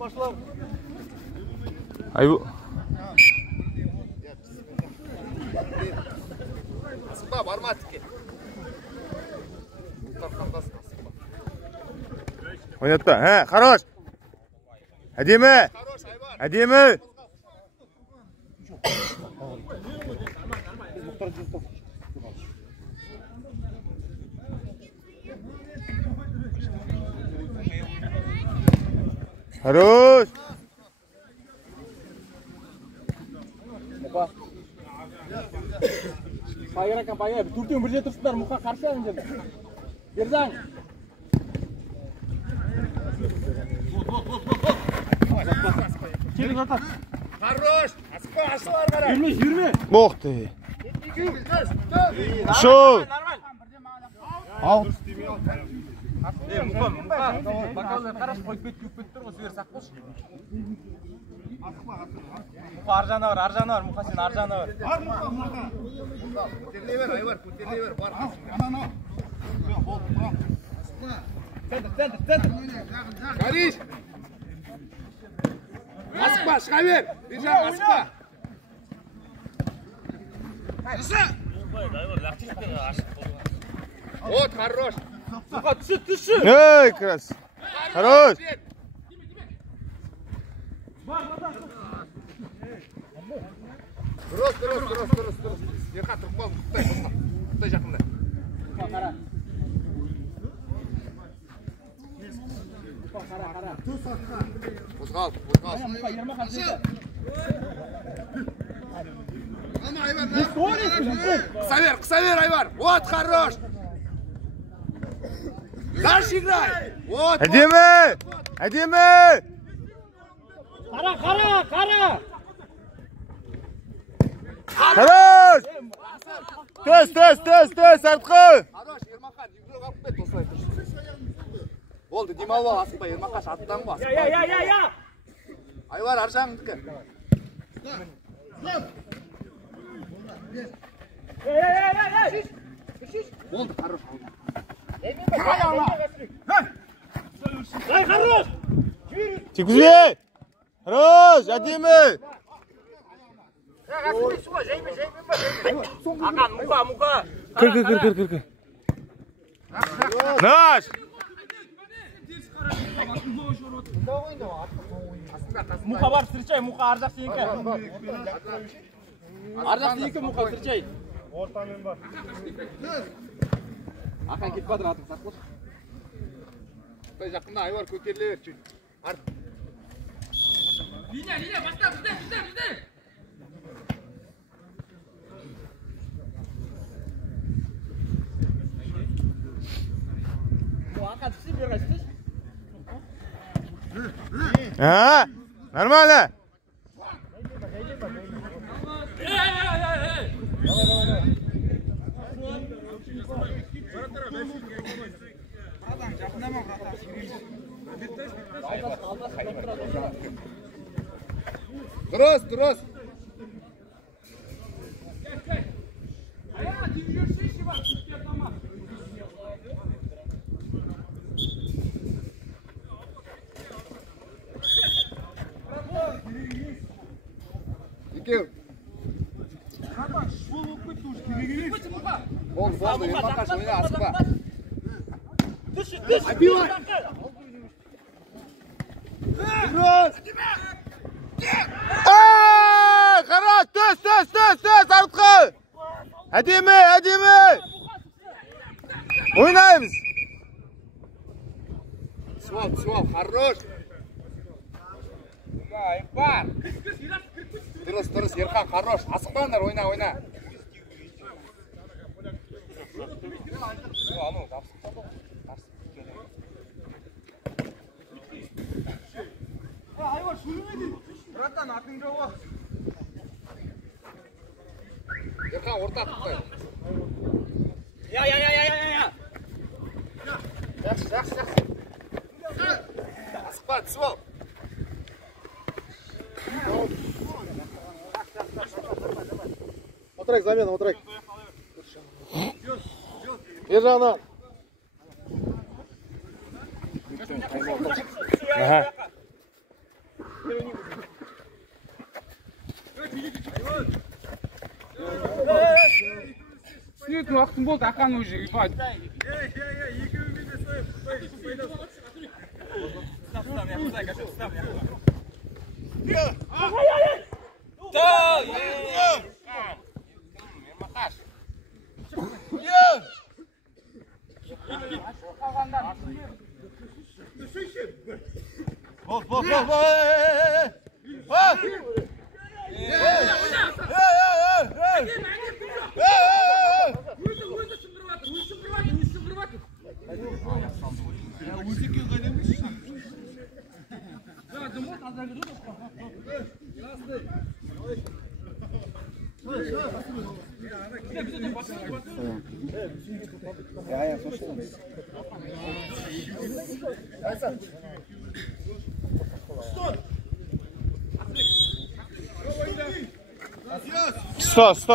Пошла. Айбу. Асықпа, барма тіке. Ойнатта. Хорош. Әдемі. Әдемі. Хорош. Пайыр ақан, пайыр. Төртеуін бірде тұрсыңдар, мұқа қарсы әңін деді. Берзаң. Келің жатат. Хорош! Асықпа, ашылар қара. Жүрме. Боқ ты. Шоу. Ал. Мұқа. Бакалдар қараш, қойып бет көп тұр ғой, сүйер сақ болшы. Мұқа аржаны бар, Мұқа сен аржаны бар. Көтерлей бер, Айбар, көтерлей бер, бар қасыңға. Центр. Кариш! Асықпа, шыға бер! Бержан, асықпа! Вот, хорош! Мұқа, түсі! Эй, крас. Хорош. Дұрыс. Ерқа тұрып қал, құттай жақында. Қара. Қозғал. Мұқа, ерма қасында. Ана, Айбар, қыса бер, Айбар! Вот, хорош! Дальше играй! Вот! Әдемі. Қара! Хорош. Төс, артқы. Хорош, Ермахан, игрок алып кет, осылай тұршы. Болды, демал бол, асықпа, Ермақан шаттан ғой, асықпа. Я! Айбар, аржаңдікі. Болды, хорош. Ай, хорош! Текузе. Хорош, әдемі. Ақан, Мұқа! Кір. Наш. Мұқа бар, встречай, Мұқа аржақ сенікі. Аржақ сенікі, Мұқа, встречай. Ортамен бар. Ақан кетіп бадыр атың, сақ болшы. Құттай жақында, Айбар, көтерлей бер, чуть. Арт. Линия, баста, бізде. Ақан түсі, бер қайсы түс. Нормально. Дұрыс. Екеу. Болды, Ермақан ойна, асықпа. Түс! Обивай! Дұрыс! Хорош, төс, артқы. Әдемі. Ойнаймыз. Свал, хорош! Бар! Дұрыс, Ерхан, хорош! Асықпаңдар, ойна! Айбар, шөлімеді! Братан, атың жауы! Ерхан, орта тұттай. Я! Жақсы. Асықпа, түсіп ал. Отырайық, замена, отырайық. Бер жағынан. Sürekli vaktim oldu Hakan Hoca ifade.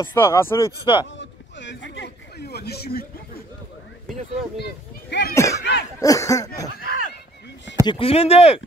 Usta, Qasirбек usta. Tekkizmendir.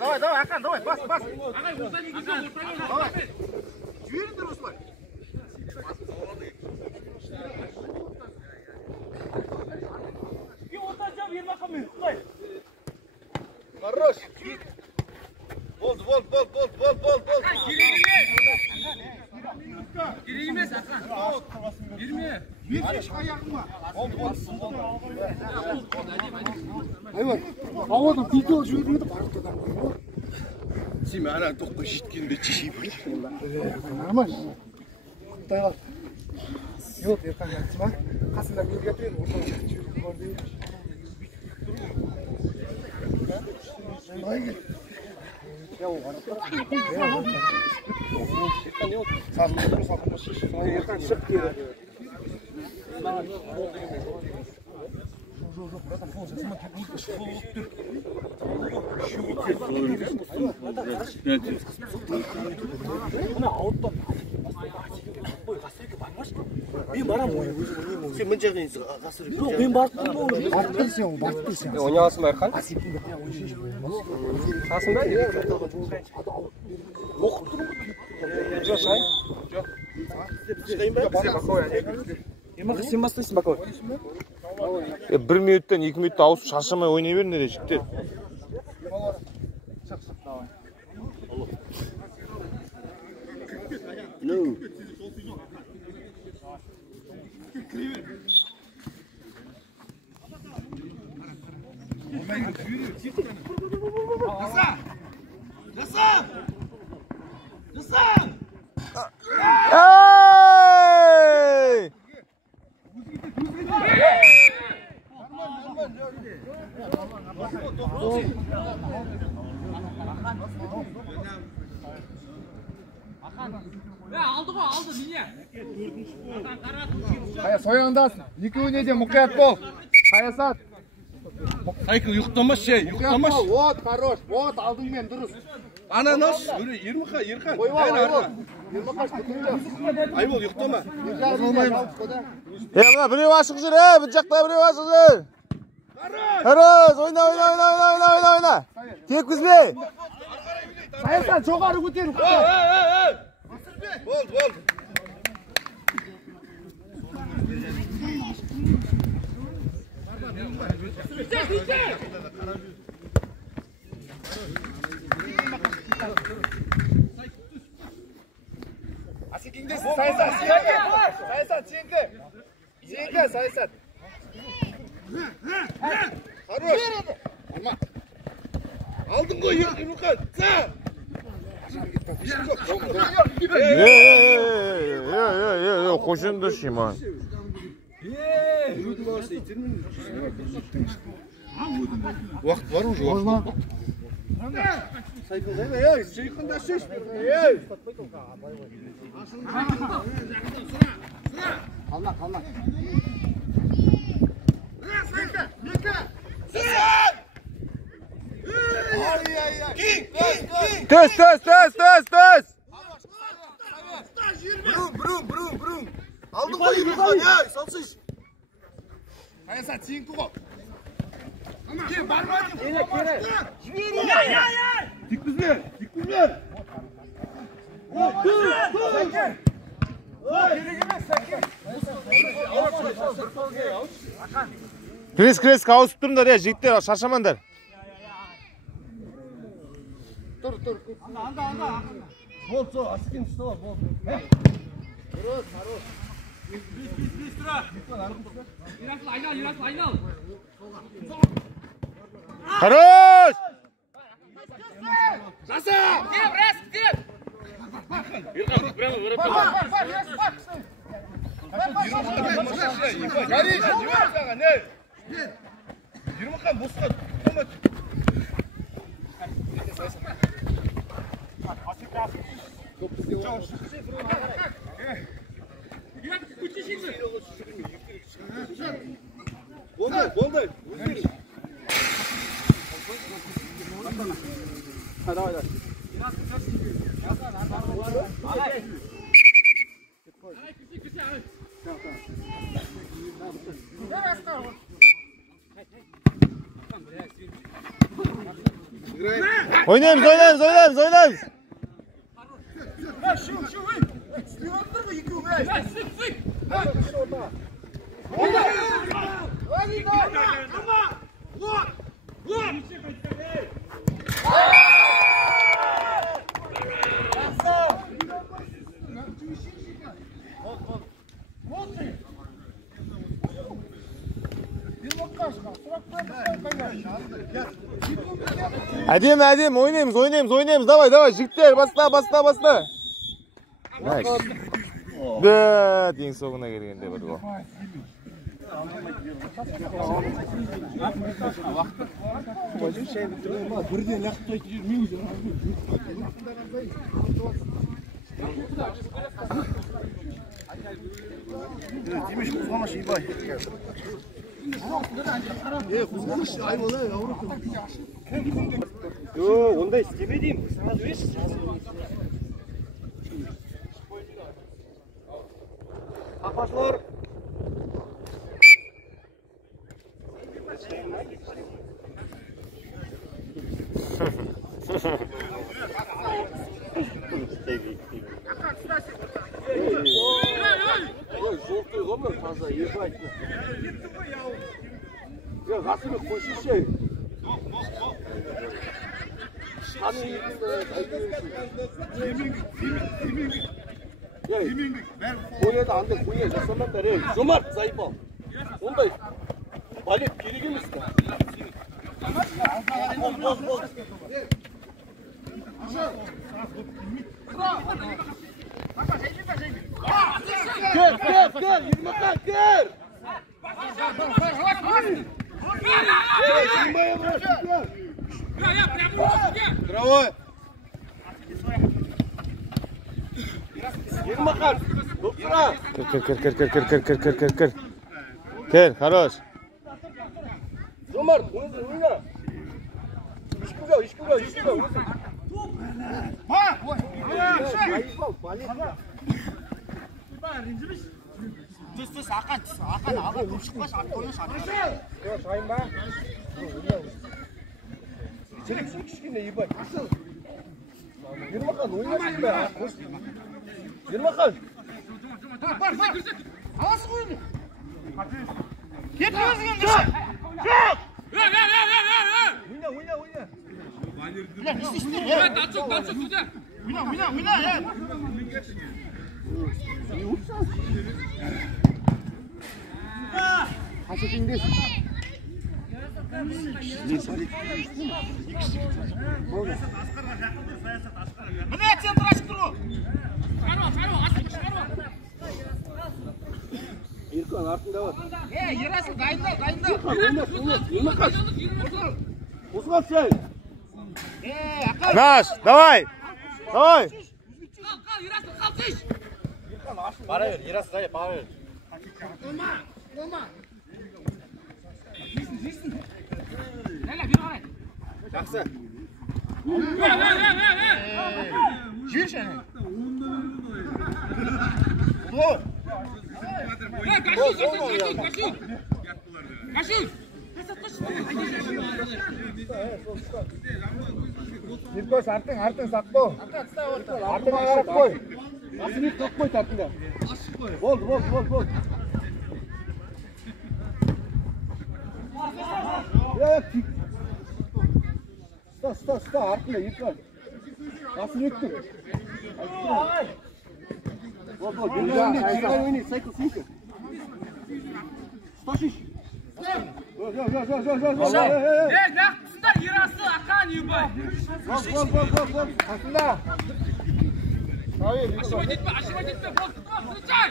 Давай, Hakan, давай, бас. Жіберіңдер осылай. Хорош. Болды. Керек емес Hakan. Берме. Берші аяғыма. Болды. Айвар, ауадан видео жібермеді барықтыдан. Сен ана тоққа жеткенде чешей бөл. Нормально. Тайғар. Yok, ерқан жатсы ма? Қасында мен кетейін, ортаға жүріп бар дейін. Ерқан шығып кері. Жоқ, братан, фол жасыма кетейін, шықпау болып тұр. Мына ауыттан мен барамын ой, Сен мін жағдайын ғасыр. жоқ, мен барып тұрмын уже. Барып тұрсың, барып тұрсың. Ойнағасың ба Ерқан? Қасың ба? Оқып тұрмын. Жоқ, шай. Шығайын ба? Емақы сен бастайсың Бақылай. 1 минуттан 2 минутта ауысып шаршамай ойнай беріңдер жігіттер. Ey! Aldı niye? Қая сояңдасын. Екеуіне де мұқият бол. Саясат. Айка, ұйықтамас ше, ұйықтамас. Вот, хорош. Вот, алдыңмен дұрыс. Ананас, Ермақа, Ерқан. Ермақаш бүтінді. Айбол, ұйықтама. Мына біреу ашық жүр, бұл жақта біреу ашық жүр. Хорош, ойна. Теккізбе. Саясат жоғары көтеріп. Болды. Асекеңдесін, саясат, сеңкі, саясат. Хорош. Алдың ғой, Ермақан. Қошынды шиман. Уақыт бар уже. Можно? Ей, шейхында шеш. Қалма. Төс. Бұрын. Алдың ғой Ермахан, ей, салсыш. Аяса, тиін тұғы. Кел, барма Крес ауысып тұрыңдар, жігіттер, шаршамаңдар. Тұр. Болды, аскен ұстала, болды. Хорош. Хорош! Жаса! Ермахан, босқа тұтамады. Болды. Давай. Ойнаймыз. Әдем, ойнаймыз. Давай, жігіттер, баста. Да, дең соғына келгенде бір гол. Бірден лақтырып жүрмейміз. Демеш, құзғамаш, Ибай. Құзғамаш, айбалай, ауырып. Ондай істеме деймін. Сразу еш. Пошло. Ой, желтый ғомыр, таза, ебать. Ғасымы қойшышы. Қаны екінді айтып Ойнайды, андай ойнайды, жасамаңдар, жомарт, зайпал. Ондай, балет керек емес та. Бол. Кер, Ермахан, кер! Правой! Ермахан, допсыра! Кер, хорош. Жомарт, ойна! Ишкуга! Айыпал, балет! Түс, ақан, аға, шықпаш, артқойыш, Шайын ба? Черек, кішкене ебай. Ермахан, ойнасың ба? Ермахан! Бар, аласың ойны. Кетіп өзің енді. Жоқ! Ойна! Не істейсіңдер? Танцук, сюда. Ойна. Қасекеңдес. Міне, центр ашып тұр ғой. Еркан, артында бар. Ерасыл, дайында. Ермахан. Осыған сәй. Наш, давай. Қал, Ерасыл, қал, сеш. Бара бер, Ерасыл, бара бер. Olma. Жейсін. Ләйлә, бері қарай. Жақсы. Жир шәне. Ниркос артың сақпо. Артыңа қарап қой. Асынып қақпой тартында. Болды. Ста, артында Ниркос. Асын өттің. Болды. Жирган ойны, сайкл сынкі. Сташиш. Нақтысындар ерасы аққан ебай. Қасында. Ашымай детпе, бол, құтқай.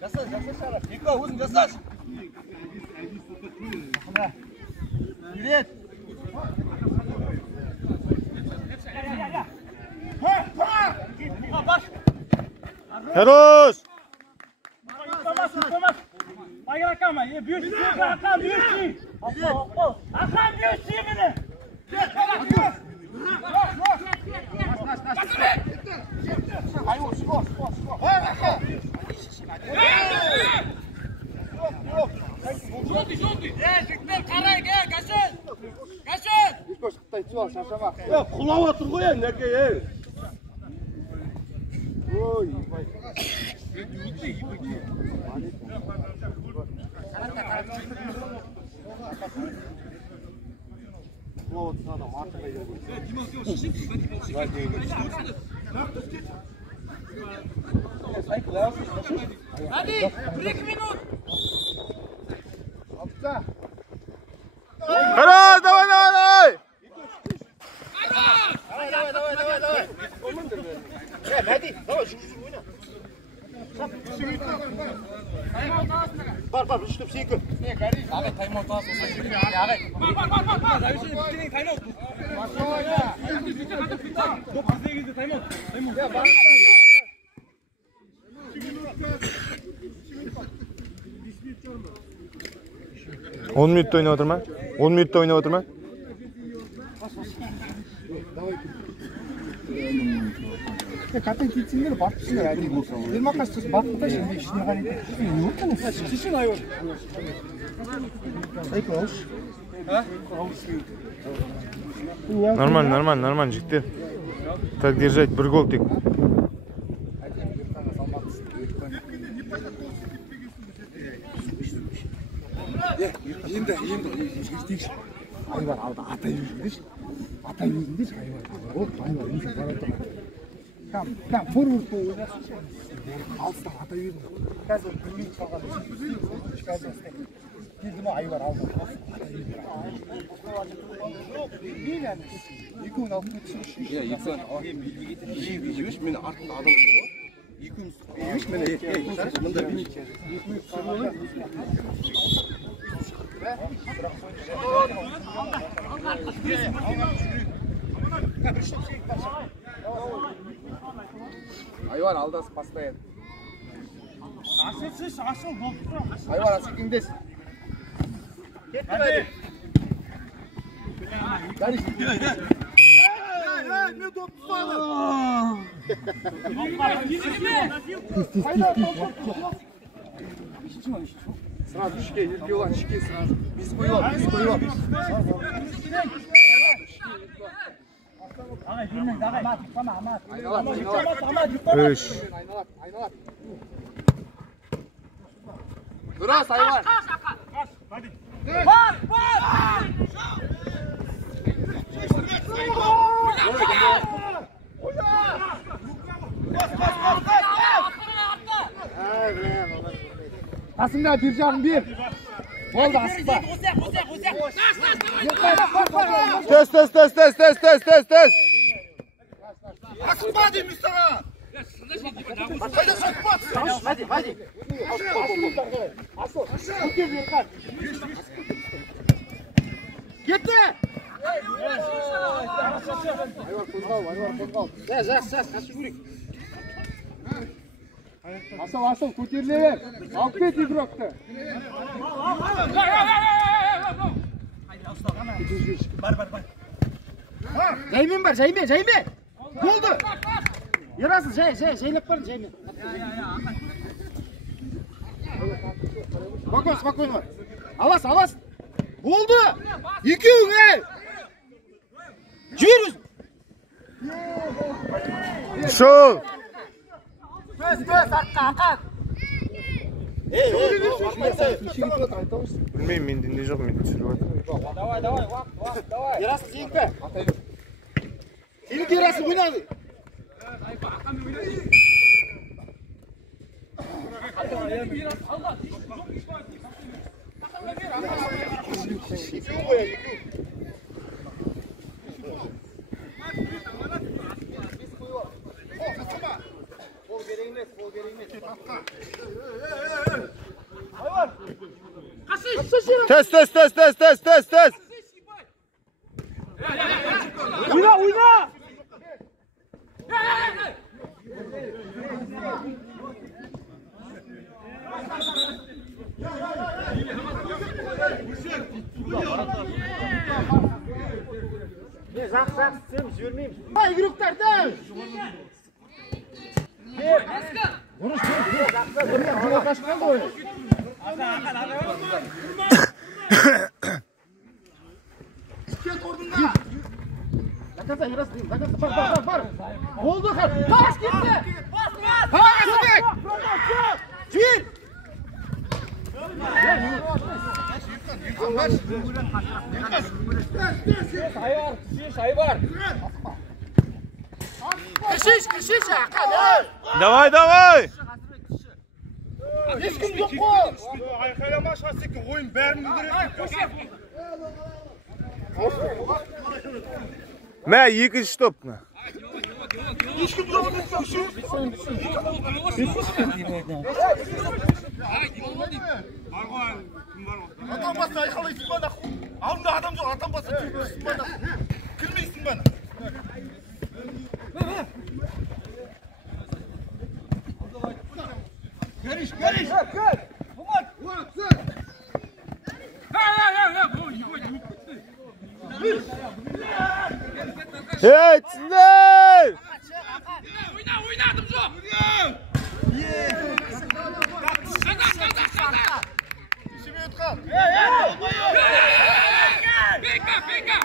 Жасаш, шарап. Екі өзің жасаш. Үйрет. Хорош! Bayrakama, büyüsün, Hakan büyüsün. Hakan büyüsün beni. Жолды. Жігіттер қарай, қашын. Ниркос қытай чуал, шашамақ. Құлап отыр ғой енді, әке. Ой, Hadi, 1-2 minut. Хорош, давай! Бар, үштіп сенкі. Ағай, таймаут аласың. Бар. Завишені біткенен таймаут. Топ біздегі кезде таймаут. 10 minutda o'ynab o'tirma. 10 minutda o'ynab o'tirma. Qatın ketsinler, batışınlar әдейі болса. Ермақаш тұс баттықта şimdi ішіне қарайды. Не өткені? Шешін айыр. Сайкл ауыш. Нормально, жігіттер. Так держать, бір гол тек. Енді ертекші. Айбар алды атай өзіндеш. Атай өзіндеш айбар. Ол айбар өзі барады. Там форвард ойнасың. Алыстан атай өзінде. Қазір білмей қалған. Келді ма айбар алды. Атай өзінде. Мен әні. Екеуін алып кетші. Екеуін мен артында адам жоқ. Екеуін еш мен мында бейнет. Айвар алдасы постоянно. Ашыл болды. Айвар асекеңдес. Hadi. Ne top tutmadı. Сразу шке, Еркелан, шке сразу. Без боев. Үш. Айналат. Дұрас, Айвар. Бар! Қасымда бір жағын бер. Болды, асықпа. Тез. Асықпа дейміз саған. Қайда сатпа. Hadi. Асыл. Көтер Ерқан. Кетті. Айвар қозғал. Жас, қашы жүрек. Асыл, көтерле бер. Алып кет игрокты. Бар. Жаймен бар, жаймен. Болды. Ерасыл, жайлап барың, жаймен. Спокойно. Алас. Болды. Екеуің, Жібер өзің. Шоу! артқа, Ақан. Білмеймін, менде не жоқ, мен түсіріп жатыр. Давай, давай. Ерасыл, сенікі. Сенікі Ерасыл, ойнады. Тез. Ойна! Жақсы, сен жібермеймін. Игроктарды! Бар. Oldu. Taş gitti. Jibir. Sayı var. Kışış Hakan. Давай. Hiç kim yok mu? Aykaylama şahsiki oyun bәрін бүлдіреді. Мә, екінші топны. Атам басы айқалайсың ба наху. Алдында адам жоқ, атам басы кірмейсің ба наху. Кірмейсің ба наху. Görüş. Etsinler! Oynadım zo. İşimi yutkan. Beka.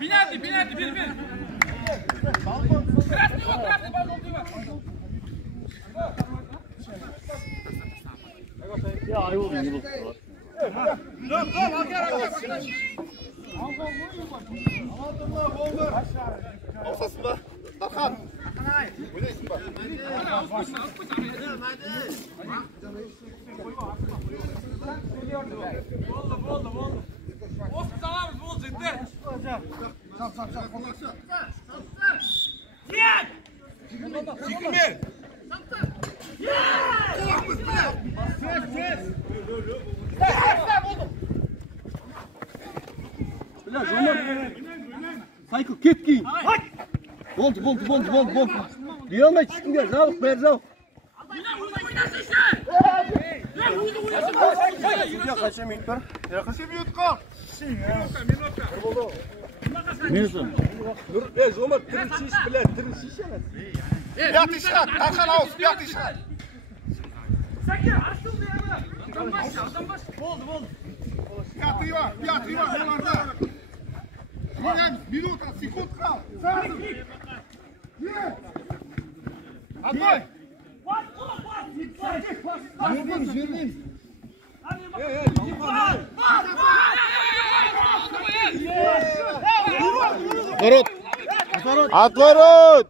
Penalty 1-1. Красный бал. Алсасın ба? Дархан. Ойлайсың ба? Болды. Ост саламыз болды жетті. Секірме. Сайкл кеткей. Болды. Бере алмай түстіңдер, жабық, бәрі жабық. Қанша минут бар? İşimi yutkan. Жомарт, түрін шеш, біләді, түрін шеш әлі. Пятый шаг. Дархан ауыз, пятый шаг. Адам баш. Болды. Пятый var. Оларда. Oynaямыз. Минута, секунд қал. Отбой. Жібермейміз. Отворот!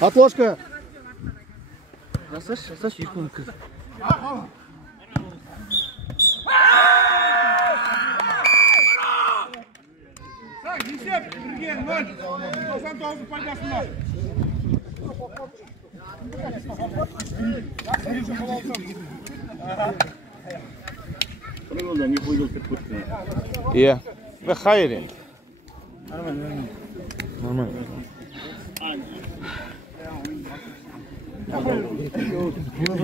Отложка. Жасаш, екінің кіз. Есеп, бірген, 99 пайдасында. yangi qo'yib ketdi. Iya. Va xayr endi. Normal.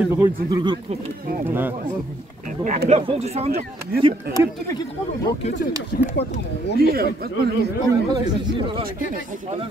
Endi qo'ysin turib ko'rib. Ya bolcu sancak tepkiyle git koydu. Yok geçe çıkıp batı. Onu ya. Adam